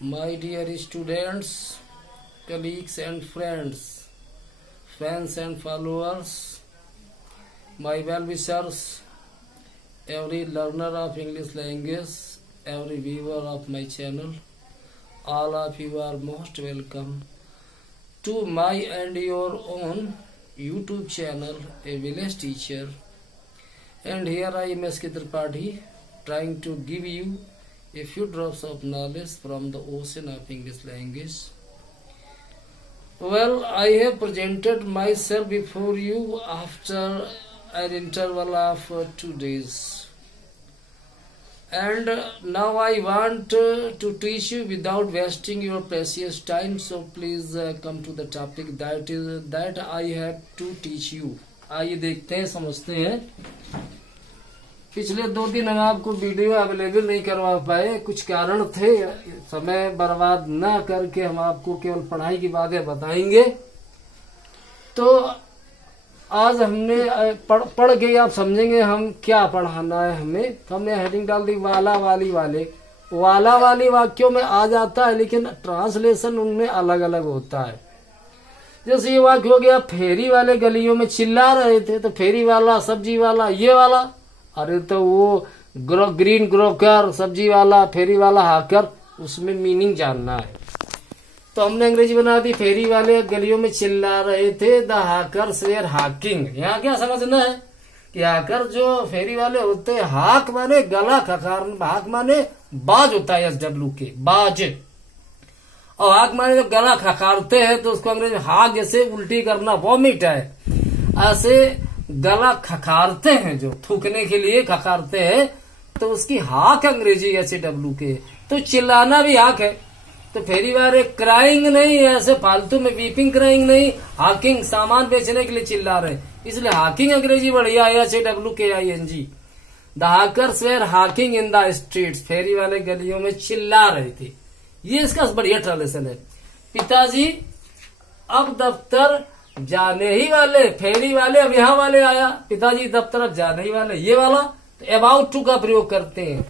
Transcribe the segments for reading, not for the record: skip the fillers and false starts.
My dear students, colleagues and friends, fans and followers, my well-wishers, every learner of English language, every viewer of my channel, all of you are most welcome to my and your own YouTube channel, A Village Teacher. And here I am, S.K. Tripathi, trying to give you a few drops of knowledge from the ocean of English language. Well, I have presented myself before you after an interval of 2 days. And now I want to teach you without wasting your precious time. So please come to the topic that I have to teach you. आइए देखते हैं, समझते हैं। पिछले 2 दिन हम आपको video available नहीं करवा पाए, कुछ कारण थे। समय बर्बाद ना करके हम आपको केवल पढ़ाई की बातें बताएंगे। तो आज हमने पढ़ के आप समझेंगे हम क्या पढ़ाना है हमें। तो हमने हेडिंग डाल दी वाला वाली वाले। वाला वाली वाक्यों में आ जाता है, लेकिन ट्रांसलेशन उनमें अलग अलग होता है। जैसे ये वाक्य हो गया, फेरी वाले गलियों में चिल्ला रहे थे। तो फेरी वाला, सब्जी वाला, ये वाला, अरे तो वो ग्रीन ग्रोकर, सब्जी वाला, फेरी वाला, हाकर, उसमें मीनिंग जानना है। तो हमने अंग्रेजी बना दी, फेरी वाले गलियों में चिल्ला रहे थे, द हाकर्स वेयर हाकिंग। यहाँ क्या समझना है कि हाकर जो फेरी वाले होते हैं, हाक माने गला खखार, हाक माने बाज होता है, SW के बाज, और हाक माने जब गला खखारते हैं तो उसको अंग्रेजी हाक, जैसे उल्टी करना, वॉमिट है, ऐसे गला खखारते हैं, जो थूकने के लिए खखारते हैं, तो उसकी हाक अंग्रेजी SW के। तो चिल्लाना भी हाक है। तो फेरी वाले क्राइंग नहीं, ऐसे फालतू में वीपिंग क्राइंग नहीं, हाकिंग, सामान बेचने के लिए चिल्ला रहे, इसलिए हाकिंग अंग्रेजी बढ़िया है, SWKING। The hawkers were hawking in the streets, फेरी वाले गलियों में चिल्ला रहे थे। ये इसका बढ़िया ट्रांसलेशन है। पिताजी अब दफ्तर जाने ही वाले, फेरी वाले अब यहाँ वाले आया, पिताजी दफ्तर अब जाने ही वाले, ये वाला। तो अबाउट टू का प्रयोग करते हैं।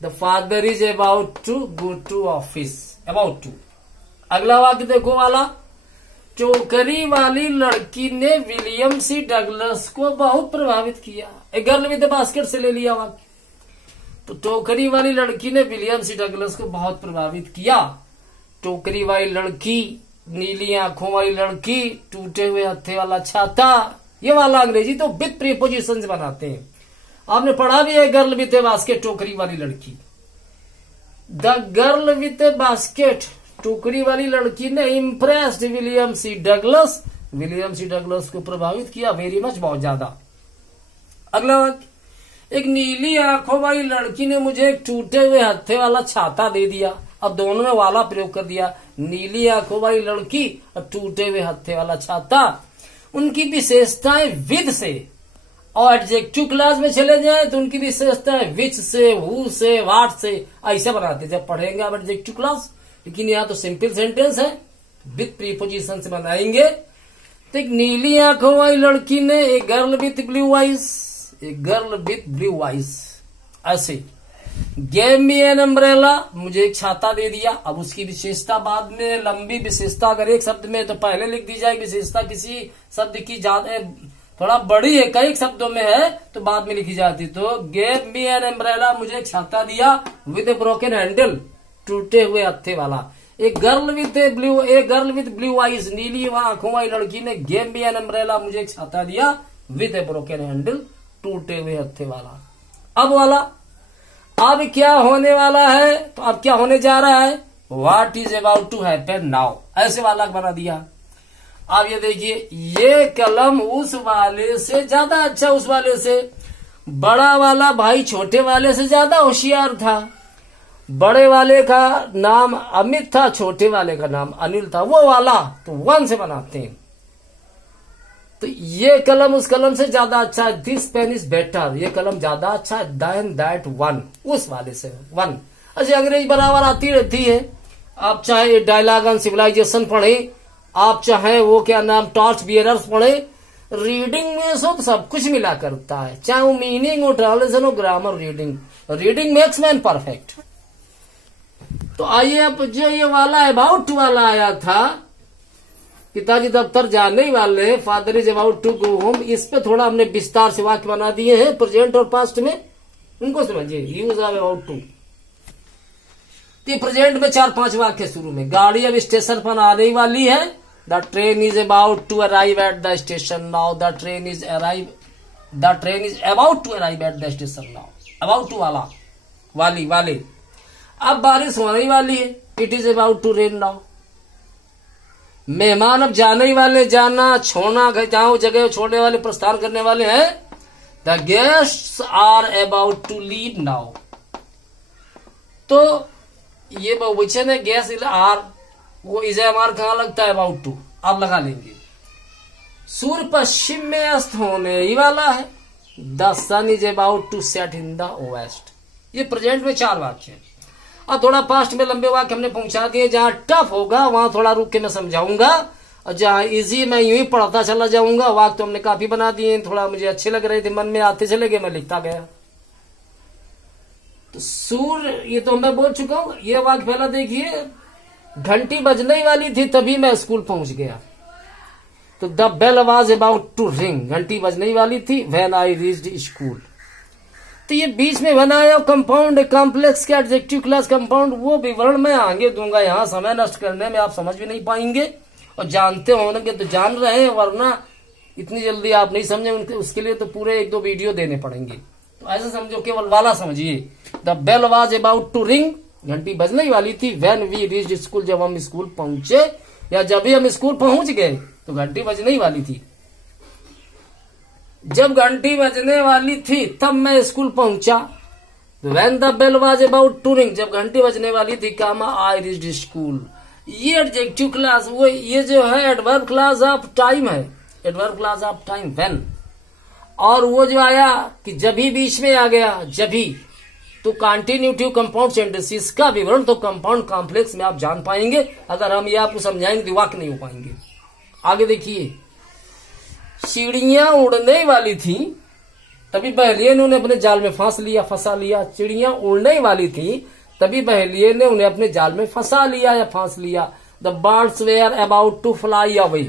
The father is about to go to office, about to. अगला वाक्य देखो वाला, टोकरी वाली लड़की ने विलियम सी डगलस को बहुत प्रभावित किया। एक गर्ल विद बास्केट से ले लिया वाक्य। तो टोकरी वाली लड़की ने विलियम सी डगलस को बहुत प्रभावित किया। टोकरी वाली लड़की, नीली आंखों वाली लड़की, टूटे हुए हत्थे वाला छाता, ये वाला अंग्रेजी तो विथ प्रीपोजिशन बनाते हैं। आपने पढ़ा भी है, गर्ल विथ ए बास्केट, टोकरी वाली लड़की। The girl with a basket, टोकरी वाली लड़की ने impressed William C Douglas, William C Douglas को प्रभावित किया, वेरी मच, बहुत ज्यादा। अगला वाक्य, एक नीली आंखों वाली लड़की ने मुझे एक टूटे हुए हत्थे वाला छाता दे दिया। अब दोनों में वाला प्रयोग कर दिया, नीली आंखों वाली लड़की और टूटे हुए हत्थे वाला छाता। उनकी विशेषताएं विद से, और एडजेक्टिव क्लास में चले जाए तो उनकी विशेषताएं विच से, हु से, व्हाट से, ऐसे बनाते जब पढ़ेंगे आप एडजेक्टिव क्लास। लेकिन यहाँ तो सिंपल सेंटेंस है, विद प्रीपोजिशन से बनाएंगे। तो एक नीली आंखों वाली लड़की ने एक गर्ल विथ ब्लू आइज, एक गर्ल विथ ब्लू आइज, ऐसे। गेव मी एन अम्ब्रेला, मुझे एक छाता दे दिया। अब उसकी विशेषता बाद में, लंबी विशेषता अगर एक शब्द में तो पहले लिख दी जाएगी। विशेषता किसी शब्द की ज्यादा थोड़ा बड़ी है, कई शब्दों में है, तो बाद में लिखी जाती। तो गेव मी एन अम्ब्रेला, मुझे एक छाता दिया, विद ए ब्रोकन हैंडल, टूटे हुए हत्थे वाला। एक गर्ल विथ ब्लू आइज, नीली आंखों वाली लड़की ने गेव मी एन अम्ब्रेला, मुझे एक छाता दिया, विद ए ब्रोकन हैंडल, टूटे हुए हत्थे वाला। अब वाला, अब क्या होने वाला है, तो अब क्या होने जा रहा है, what is about to happen now, ऐसे वाला बना दिया। अब ये देखिए, ये कलम उस वाले से ज्यादा अच्छा, उस वाले से। बड़ा वाला भाई छोटे वाले से ज्यादा होशियार था। बड़े वाले का नाम अमित था, छोटे वाले का नाम अनिल था। वो वाला तो वन से बनाते हैं। तो ये कलम उस कलम से ज्यादा अच्छा है, दिस पेन इज बेटर, ये कलम ज्यादा अच्छा है, देन दैट वन, उस वाले से वन। अच्छा, अंग्रेजी बराबर आती रहती है। आप चाहे डायलॉग ऑन सिविलाइजेशन पढ़े, आप चाहे वो क्या नाम टॉर्च बियरर्स पढ़े, रीडिंग में तो सब कुछ मिला करता है, चाहे वो मीनिंग हो, ट्रांसलेशन हो, grammar, reading makes man perfect. तो आइए अब जो ये वाला अबाउट वाला आया था, पिताजी दफ्तर जाने ही वाले हैं, father is about to go home, इस पे थोड़ा हमने विस्तार से वाक्य बना दिए हैं प्रेजेंट और पास्ट में, उनको समझिए। यूज ऑफ अबाउट टू, तो प्रेजेंट में 4-5 वाक्य शुरू में। गाड़ी अब स्टेशन पर आने वाली है। The train is about to arrive at the station now. The train is about to arrive at the station now. About to वाला, वाली, वाले। अब बारिश होने वाली है। It is about to rain now. मेहमान अब जाने ही वाले, जाना, छोड़ना, जहां जगह छोड़ने वाले, प्रस्थान करने वाले हैं। The guests are about to leave now. तो ये बहुवचन है, गेस्ट आर, वो इज एम-आर कहां लगता है? About to. आप लगा लेंगे। सूर्य पश्चिम में अस्त होने ही वाला है। The sun is about to set in the west. ये प्रेजेंट में 4 वाक्य है। और थोड़ा पास्ट में लंबे वाक्य हमने पहुंचा दिए। जहां टफ होगा वहां थोड़ा रुक के मैं समझाऊंगा, और जहां इजी मैं यूं ही पढ़ता चला जाऊंगा। वाक्य तो हमने काफी बना दिए, थोड़ा मुझे अच्छे लग रहे थे, मन में आते चले गए, मैं लिखता गया। तो सूर्य, ये तो मैं बोल चुका हूं। ये वाक्य पहला देखिए, घंटी बजने वाली थी तभी मैं स्कूल पहुंच गया। तो the bell was about to ring. घंटी बजने वाली थी व्हेन आई रीच्ड स्कूल। तो ये बीच में बनाया कंपाउंड कॉम्प्लेक्स के एडजेक्टिव क्लास कंपाउंड, वो विवरण मैं आगे दूंगा। यहाँ समय नष्ट करने में आप समझ भी नहीं पाएंगे, और जानते होंगे तो जान रहे हैं, वरना इतनी जल्दी आप नहीं समझे। उसके लिए तो पूरे 1-2 वीडियो देने पड़ेंगे। तो ऐसे समझो, केवल वाला समझिए। The bell was about to ring, घंटी बजने वाली थी। व्हेन वी रीच्ड स्कूल, जब हम स्कूल पहुंचे, या जब भी हम स्कूल पहुंच गए तो घंटी बजने ही वाली थी। जब घंटी बजने वाली थी तब मैं स्कूल पहुंचा। When the bell was about to ring, जब घंटी बजने वाली थी, कामा आई रीच्ड स्कूल। ये एडजेक्टिव क्लास, वो ये जो है एडवर्ब क्लास ऑफ टाइम है। Adverb class of time when. और वो जो आया कि जब ही बीच में आ गया, जब ही, तो कॉन्टिन्यूटिव कंपाउंड सेंटेंस, इसका विवरण तो कंपाउंड कॉम्प्लेक्स में आप जान पाएंगे। अगर हम ये आपको समझाएंगे तो वाक्य नहीं हो पाएंगे। आगे देखिए, चिड़िया उड़ने वाली थी तभी बहेलिये ने उन्हें अपने जाल में फंसा लिया। चिड़िया उड़ने वाली थी तभी बहेलिये ने उन्हें अपने जाल में फंसा लिया या फांस लिया। The birds were about to fly away.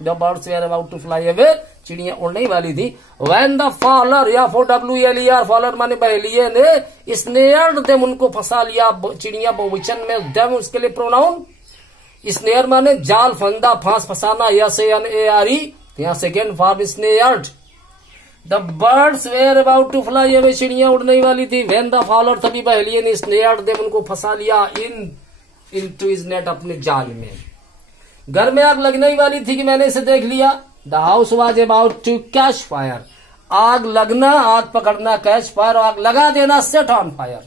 The birds were about to fly away, चिड़िया उड़ने वाली थी। व्हेन द फॉलर, या FOWLER, फॉलर माने बहेलिये ने, स्नेयर्ड देम, उनको फंसा लिया। चिड़िया बहुवचन में, देम उसके लिए प्रोनाउन। स्नेयर माने जाल, फंदा, फांस, फंसाना, SNARE, यहाँ second form snared. The birds were about to fly away, चिड़िया उड़ने वाली थी। व्हेन द फॉलर, तभी बहेलिये ने, स्नेयर्ड देम, उनको फंसा लिया। इनटू हिज नेट, अपने जाल में। घर में आग लगने वाली थी कि मैंने इसे देख लिया। The house was about to catch fire. आग लगना, आग पकड़ना, कैच फायर, आग लगा देना, set on fire.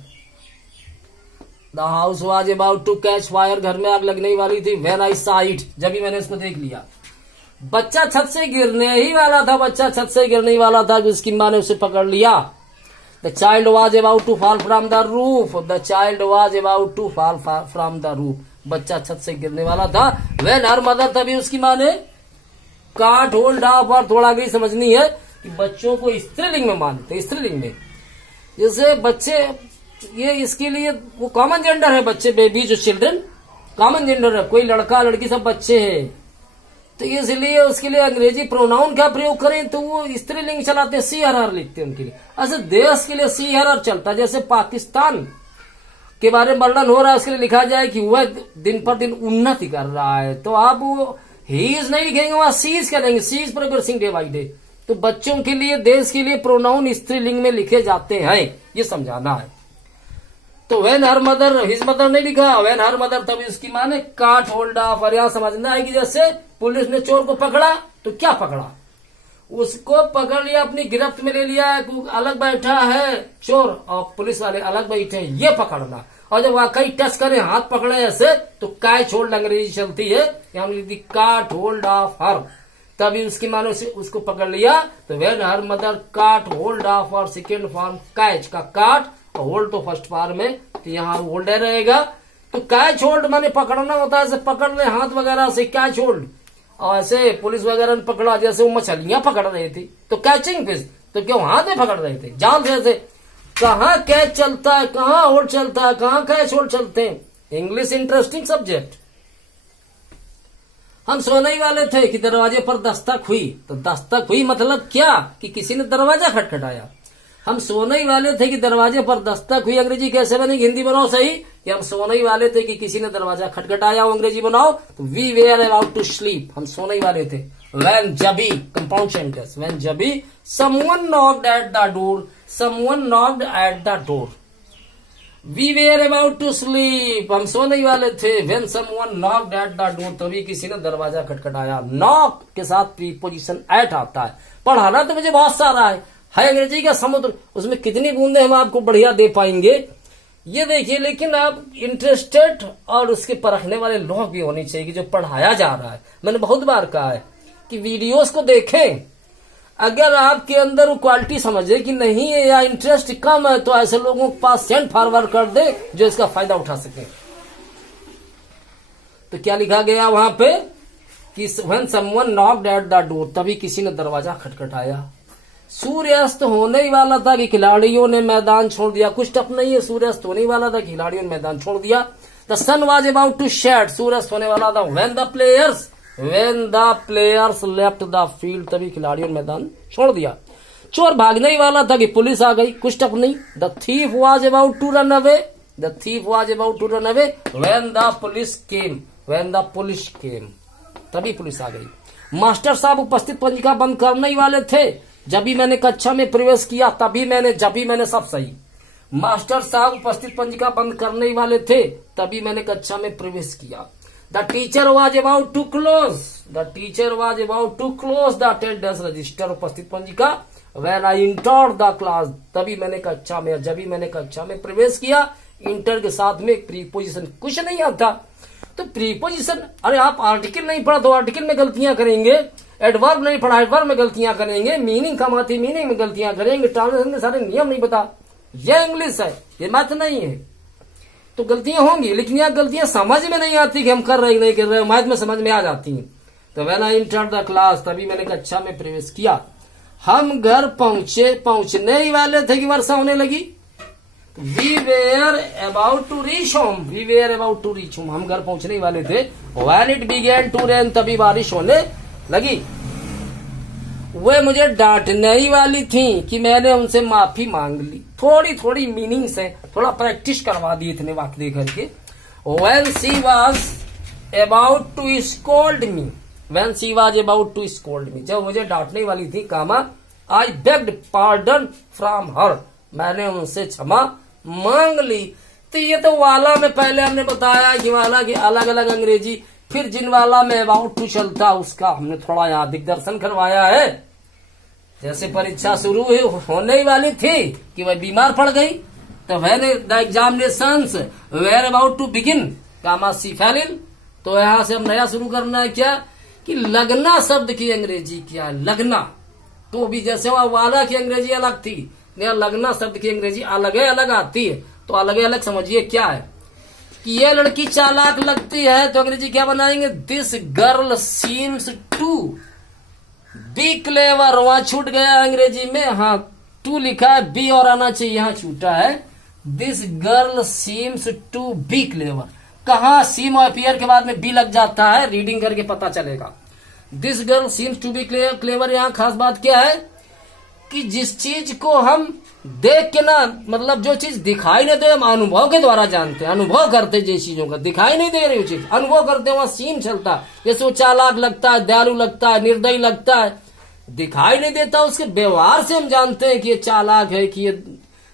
The house was about to catch fire, घर में आग लगने वाली थी। व्हेन आई सॉ इट, जब भी मैंने इसको देख लिया। बच्चा छत से गिरने ही वाला था, बच्चा छत से गिरने वाला था कि उसकी माँ ने उसे पकड़ लिया। The child was about to fall from the roof. The child was about to fall from the roof, बच्चा छत से गिरने वाला था। व्हेन हर मदर, तभी उसकी माँ ने काट होल्ड ऑफ। और थोड़ा आगे समझनी है कि बच्चों को स्त्रीलिंग में मानते, स्त्रीलिंग में। जैसे बच्चे, ये इसके लिए वो कॉमन जेंडर है, बच्चे, बेबी, जो चिल्ड्रन कॉमन जेंडर है, कोई लड़का लड़की सब बच्चे हैं। तो इसलिए उसके लिए अंग्रेजी प्रोनाउन का प्रयोग करें तो वो स्त्रीलिंग चलाते हैं, CRR लिखते हैं उनके लिए। ऐसे देश के लिए CRR चलता है। जैसे पाकिस्तान के बारे में वर्णन हो रहा है, उसके लिए लिखा जाए कि वह दिन पर दिन उन्नति कर रहा है, तो आप वो ही इज नहीं लिखेंगे, वहां सीज करेंगे, cease progressing day by day. तो बच्चों के लिए, देश के लिए प्रोनाउन स्त्रीलिंग में लिखे जाते हैं, ये समझाना है। तो when her mother, his mother नहीं लिखा, व्हेन हर मदर, तभी उसकी माँ ने काट होल्ड ऑफ। और यहां समझना है कि जैसे पुलिस ने चोर को पकड़ा तो क्या पकड़ा, उसको पकड़ लिया, अपनी गिरफ्त में ले लिया। अलग बैठा है चोर और पुलिस वाले अलग बैठे, ये पकड़ना। और जब वाकई टच करे, हाथ पकड़े ऐसे, तो कैच होल्ड अंग्रेजी चलती है, यहाँ लिखती काट होल्ड ऑफ हर, तभी उसकी मानो उसको पकड़ लिया। तो व्हेन हर मदर काट होल्ड ऑफ, और सेकेंड फॉर्म कैच का काट, और होल्ड तो फर्स्ट फॉर्म में, तो यहाँ होल्ड रहेगा। तो कैच होल्ड माने पकड़ना होता है, ऐसे पकड़ ले हाथ वगैरह से, कैच होल्ड। और ऐसे पुलिस वगैरह ने पकड़ा, जैसे वो मछलियां पकड़ रही थी तो कैचिंग फिश, तो क्यों हाथ में पकड़ रहे थे, जाल से। कहाँ कैच चलता है, कहाँ होल्ड चलता है, कहाँ कैच होल्ड चलते हैं, इंग्लिश इंटरेस्टिंग सब्जेक्ट। हम सोने ही वाले थे कि दरवाजे पर दस्तक हुई। तो दस्तक हुई मतलब क्या कि किसी ने दरवाजा खटखटाया। हम सोने ही वाले थे कि दरवाजे पर दस्तक हुई। अंग्रेजी कैसे बनेगी, हिंदी बनाओ सही। कि हम सोने ही वाले थे कि किसी ने दरवाजा खटखटाया, अंग्रेजी बनाओ तो we were about to sleep, हम सोने ही वाले थे। व्हेन जबी, कंपाउंड सेंटेंस, व्हेन जबी someone knocked at the door, someone knocked at the door. We were about to sleep, हम सोने ही वाले थे। When someone knocked at the door, तभी किसी ने दरवाजा खटखटाया। नॉक के साथ प्रीपोजिशन एट आता है। पढ़ाना तो मुझे बहुत सारा है अंग्रेजी का समुद्र, उसमें कितनी बूंदे हम आपको बढ़िया दे पाएंगे ये देखिए। लेकिन आप इंटरेस्टेड और उसके परखने वाले लोग भी होने चाहिए कि जो पढ़ाया जा रहा है। मैंने बहुत बार कहा है कि वीडियोस को देखें। अगर आपके अंदर वो क्वालिटी समझे कि नहीं है या इंटरेस्ट कम है, तो ऐसे लोगों के पास सेंड फॉरवर्ड कर दे जो इसका फायदा उठा सके। तो क्या लिखा गया वहां पे कि when someone knocked at the door, तभी किसी ने दरवाजा खटखटाया। सूर्यास्त होने ही वाला था कि खिलाड़ियों ने मैदान छोड़ दिया। कुछ टफ नहीं है, सूर्यास्त होने ही वाला था, खिलाड़ियों ने मैदान छोड़ दिया। The sun was about to set, सूर्यास्त होने वाला था। When the players left the field, तभी खिलाड़ियों ने मैदान छोड़ दिया। चोर भागने ही वाला था कि पुलिस आ गई। कुछ टफ नहीं। The thief was about to run away, the thief was about to run away. When the police came, तभी पुलिस आ गई। मास्टर साहब उपस्थित पंजिका बंद करने ही वाले थे। जब भी मैंने कक्षा में प्रवेश किया जब भी मैंने सब सही। मास्टर साहब उपस्थित पंजिका बंद करने ही वाले थे, तभी मैंने कक्षा में प्रवेश किया। The teacher was about to close the attendance register, उपस्थित पंजिका। When I entered the class, जब भी मैंने कक्षा में प्रवेश किया। इंटर के साथ में एक प्रीपोजिशन कुछ नहीं आता। तो प्रीपोजिशन, अरे आप आर्टिकल नहीं पढ़ा तो आर्टिकल में गलतियां करेंगे, एडवर्ब नहीं पढ़ा एडवर्ब में गलतियां करेंगे, मीनिंग कम आती मीनिंग में गलतियां करेंगे, ट्रांसलेशन के सारे नियम नहीं पता। यह इंग्लिश है, ये मैथ नहीं है। तो गलतियां होंगी, लेकिन यहाँ गलतियां समझ में नहीं आती कि हम कर रहे नहीं कर रहे, मैथ में समझ में आ जाती हैं। तो when I entered the class, तभी मैंने कक्षा में प्रवेश किया। हम घर पहुंचने ही वाले थे कि वर्षा होने लगी। We were about to reach home, हम घर पहुंचने ही वाले थे। When it began to rain, तभी बारिश होने लगी। वे मुझे डांटने ही वाली थी कि मैंने उनसे माफी मांग ली। थोड़ी थोड़ी मीनिंग से थोड़ा प्रैक्टिस करवा दी इतने वाक्य दे करके। When she was about to scold me, जब मुझे डांटने वाली थी, I begged pardon from her, मैंने उनसे क्षमा मांग ली। तो ये तो वाला में पहले हमने बताया कि वाला की अलग अलग अंग्रेजी, फिर जिन वाला में अबाउट टू चलता उसका हमने थोड़ा यहाँ दिग्दर्शन करवाया है। जैसे परीक्षा शुरू होने ही वाली थी कि वह बीमार पड़ गई, तो when the examinations were about to begin, she fell ill. तो यहाँ से हम नया शुरू करना है क्या कि लगना शब्द की अंग्रेजी क्या है, लगना। तो भी जैसे वह वाला की अंग्रेजी अलग थी, लगना शब्द की अंग्रेजी अलग आती है। तो अलग समझिए क्या है कि ये लड़की चालाक लगती है, तो अंग्रेजी क्या बनाएंगे, this girl seems to be clever. वहां छूट गया अंग्रेजी में, हाँ टू लिखा है, बी और आना चाहिए, यहाँ छूटा है। This girl seems to be clever. कहा सीम और अपीयर के बाद में बी लग जाता है, रीडिंग करके पता चलेगा। This girl seems to be clever. यहाँ खास बात क्या है कि जिस चीज को हम देख के ना, मतलब जो चीज दिखाई नहीं दे, हम अनुभव के द्वारा जानते हैं, अनुभव करते जिस चीजों का, दिखाई नहीं दे रही वो चीज, अनुभव करते हैं, वहां सीम चलता है। जैसे वो चालाक लगता है, दयालु लगता है, निर्दयी लगता है, दिखाई नहीं देता, उसके व्यवहार से हम जानते हैं कि ये चालाक है, कि ये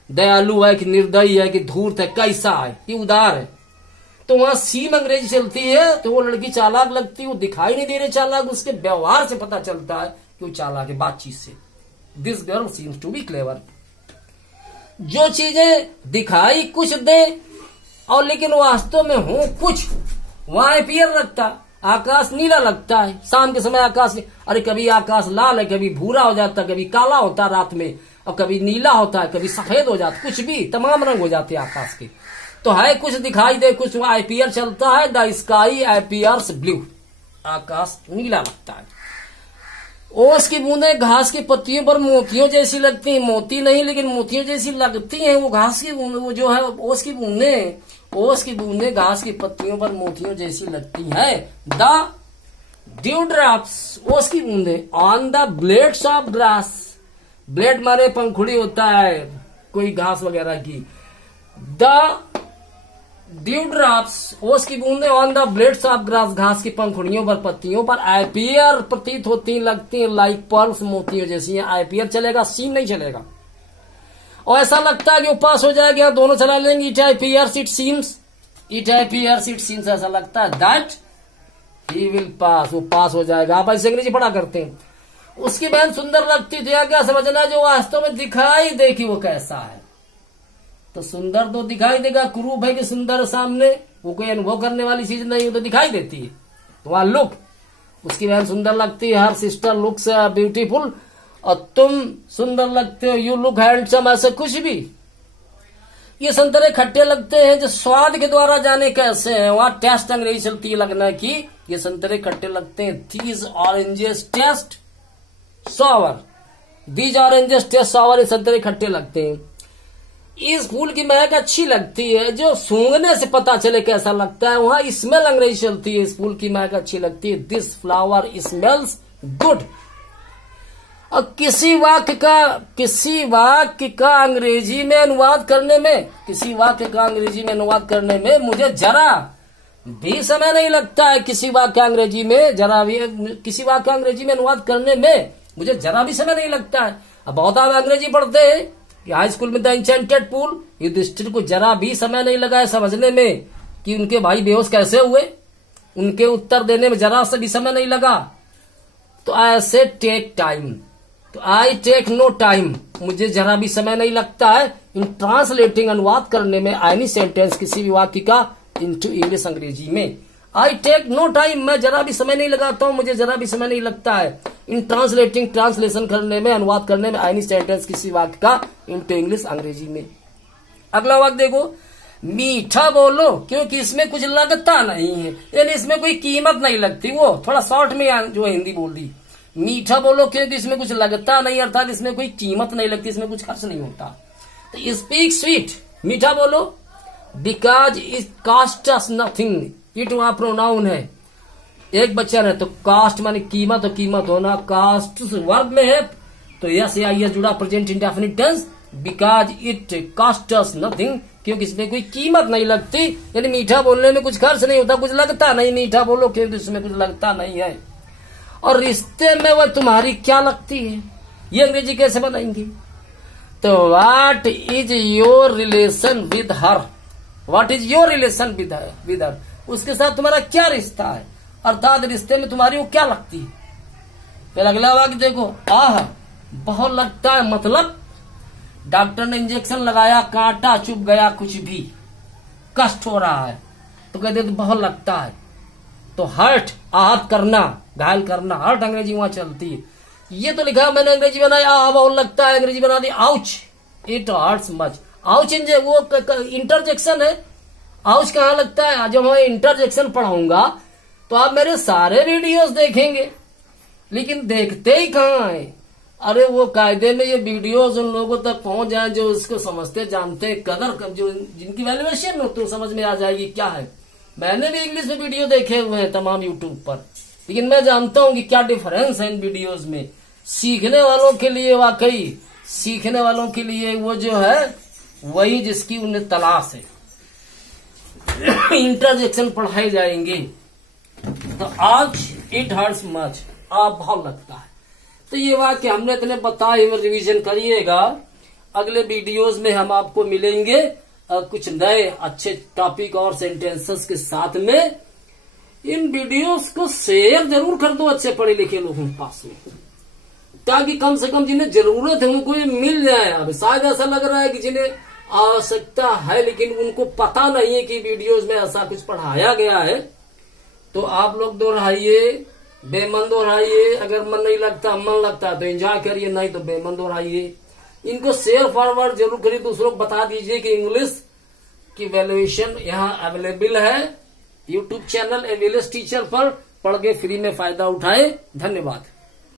दयालु है, कि निर्दयी है, कि धूर्त है, कैसा है, कि उदार है। तो वहां सीम अंग्रेजी चलती है। तो वो लड़की चालाक लगती है, वो दिखाई नहीं दे रही चालाक, उसके व्यवहार से पता चलता है कि वो चालाक है, बातचीत से। This girl seems to be clever. जो चीजें दिखाई कुछ दे और लेकिन वास्तव में हो कुछ, वहां अपीयर लगता। आकाश नीला लगता है, शाम के समय आकाश, अरे कभी आकाश लाल है, कभी भूरा हो जाता, कभी काला होता रात में, और कभी नीला होता है, कभी सफेद हो जाता, कुछ भी तमाम रंग हो जाते हैं आकाश के। तो है कुछ दिखाई दे, कुछ वहां अपीयर चलता है। द स्काई अपीयर्स ब्लू, आकाश नीला लगता है। ओस की बूंदें घास की पत्तियों पर मोतियों जैसी लगती हैं, मोती नहीं लेकिन मोतियों जैसी लगती हैं वो घास की बूंदें, वो जो है ओस की बूंदें, ओस की बूंदें घास की पत्तियों पर मोतियों जैसी लगती हैं। द ड्यू ड्रॉप्स, ओस की बूंदें, on the blades of grass, blade मारे पंखुड़ी होता है कोई घास वगैरह की। द ड्यू ड्रॉप्स, ओस की बूंदें, on the blades of grass, घास की पंखुड़ियों पर पत्तियों पर, आईपीआर प्रतीत होती लगती हैं, लाइक पर्ल्स, मोतियों जैसी हैं। आईपीआर चलेगा, सीम नहीं चलेगा। और ऐसा लगता है कि वो पास हो जाएगा, दोनों चला लेंगे। It IPR it seems, it IPR it seems, ऐसा लगता है दैट ही विल पास, वो पास हो जाएगा। आप ऐसे अंग्रेजी पढ़ा करते हैं। उसकी बहन सुंदर लगती थी, क्या समझना, जो वास्तव में दिखाई दे कि वो कैसा है। तो सुंदर तो दिखाई देगा, कुरूप है कि सुंदर सामने, वो कोई अनुभव करने वाली चीज नहीं, वो तो दिखाई देती है। तो वहां लुक, उसकी बहन सुंदर लगती है, हर सिस्टर लुक्स ब्यूटीफुल, और तुम सुंदर लगते हो, यू लुक हैंडसम, ऐसे कुछ भी। ये संतरे खट्टे लगते हैं, जो स्वाद के द्वारा जाने कैसे हैं। वहां टेस्ट अंग्रेजी चलती है लगना की ये संतरे खट्टे लगते हैं। These oranges taste sour, these oranges taste sour, ये संतरे खट्टे लगते हैं। इस फूल की महक अच्छी लगती है, जो सूंघने से पता चले कैसा लगता है। वहां स्मेल अंग्रेजी चलती है, इस फूल की महक अच्छी लगती है। This flower smells good. और किसी वाक्य का अंग्रेजी में अनुवाद करने में, मुझे जरा भी समय नहीं लगता है। किसी वाक्य अंग्रेजी में अनुवाद करने में मुझे जरा भी समय नहीं लगता है। अब बहुत आदमी अंग्रेजी पढ़ते हैं कि हाई स्कूल में द एन्चेंटेड पूल, युधिष्ठिर को जरा भी समय नहीं लगा है समझने में कि उनके भाई बेहोश कैसे हुए। उनके उत्तर देने में जरा सा भी समय नहीं लगा। तो ऐसे टेक टाइम, तो आई टेक नो टाइम, मुझे जरा भी समय नहीं लगता है इन ट्रांसलेटिंग, अनुवाद करने में, एनी सेंटेंस, किसी भी वाक्य का, इनटू इंग्लिश, अंग्रेजी में। आई टेक नो टाइम, मैं जरा भी समय नहीं लगाता हूं, मुझे जरा भी समय नहीं लगता है इन ट्रांसलेटिंग, ट्रांसलेशन करने में, अनुवाद करने में, एनी सेंटेंस, किसी वाक्य का, इनटू इंग्लिश, अंग्रेजी में। अगला वाक्य देखो, मीठा बोलो क्योंकि इसमें कुछ लगता नहीं है, यानी इसमें कोई कीमत नहीं लगती। वो थोड़ा शॉर्ट में जो हिंदी बोल दी, मीठा बोलो क्योंकि इसमें कुछ लगता नहीं, अर्थात इसमें कोई कीमत नहीं लगती, इसमें कुछ खर्च नहीं होता। तो स्पीक स्वीट, मीठा बोलो, because it cost us nothing, इट वहां प्रोनाउन है, एक बच्चा है, तो कास्ट माने कीमत, और कीमत होना, कास्ट वर्ब में है, तो यस या यस जुड़ा, present indefinite tense. Because it cost us nothing, क्योंकि इसमें कोई कीमत नहीं लगती, यानी मीठा बोलने में कुछ खर्च नहीं होता, कुछ लगता नहीं। मीठा बोलो क्योंकि इसमें कुछ लगता नहीं है। और रिश्ते में वह तुम्हारी क्या लगती है, ये अंग्रेजी कैसे बनाएंगी। तो what is your relation with her, what is your relation with her, उसके साथ तुम्हारा क्या रिश्ता है, अर्थात रिश्ते में तुम्हारी वो क्या लगती है। फिर अगला वाक्य देखो, आह बहुत लगता है, मतलब डॉक्टर ने इंजेक्शन लगाया, कांटा चुभ गया, कुछ भी कष्ट हो रहा है, तो कहते तो बहुत लगता है। तो हर्ट, आहत करना, घायल करना, हर्ट अंग्रेजी वहां चलती है। ये तो लिखा है मैंने, अंग्रेजी बनाया, आह बहुत लगता है, अंग्रेजी बना दी ouch, it hurts much. Ouch वो इंटरजेक्शन है, आउच कहाँ लगता है। जब मैं इंटरजेक्शन पढ़ाऊंगा तो आप मेरे सारे वीडियोस देखेंगे, लेकिन देखते ही कहाँ है। अरे वो कायदे में ये वीडियोस उन लोगों तक पहुंच जाए जो इसको समझते जानते, कदर, जो जिनकी वैल्यूएशन हो तो समझ में आ जाएगी क्या है। मैंने भी इंग्लिश में वीडियो देखे हुए हैं तमाम यूट्यूब पर, लेकिन मैं जानता हूं कि क्या डिफरेंस है इन वीडियोस में। सीखने वालों के लिए, वाकई सीखने वालों के लिए वो जो है वही जिसकी उन्हें तलाश है। इंटरजेक्शन पढ़ाए जाएंगे। तो आज इट हर्ट्स मच, आप बहुत लगता है। तो ये वाक्य हमने इतने बताए हुए, रिवीजन करिएगा। अगले वीडियोस में हम आपको मिलेंगे कुछ नए अच्छे टॉपिक और सेंटेंसेस के साथ में। इन वीडियोस को शेयर जरूर कर दो अच्छे पढ़े लिखे लोगों के पास में, ताकि कम से कम जिन्हें जरूरत है उनको ये मिल जाए। अब शायद ऐसा लग रहा है कि जिन्हें आवश्यकता है लेकिन उनको पता नहीं है कि वीडियोस में ऐसा कुछ पढ़ाया गया है, तो आप लोग दोहराइए, बेमन दोहराइए। अगर मन नहीं लगता, मन लगता तो एंजॉय करिए, नहीं तो बेमन दोहराइए। इनको शेयर फॉरवर्ड जरूर करिए, दूसरों को बता दीजिए कि इंग्लिश की वैल्यूएशन यहाँ अवेलेबल है यूट्यूब चैनल एविलियस टीचर पर। पढ़ के फ्री में फायदा उठाए। धन्यवाद।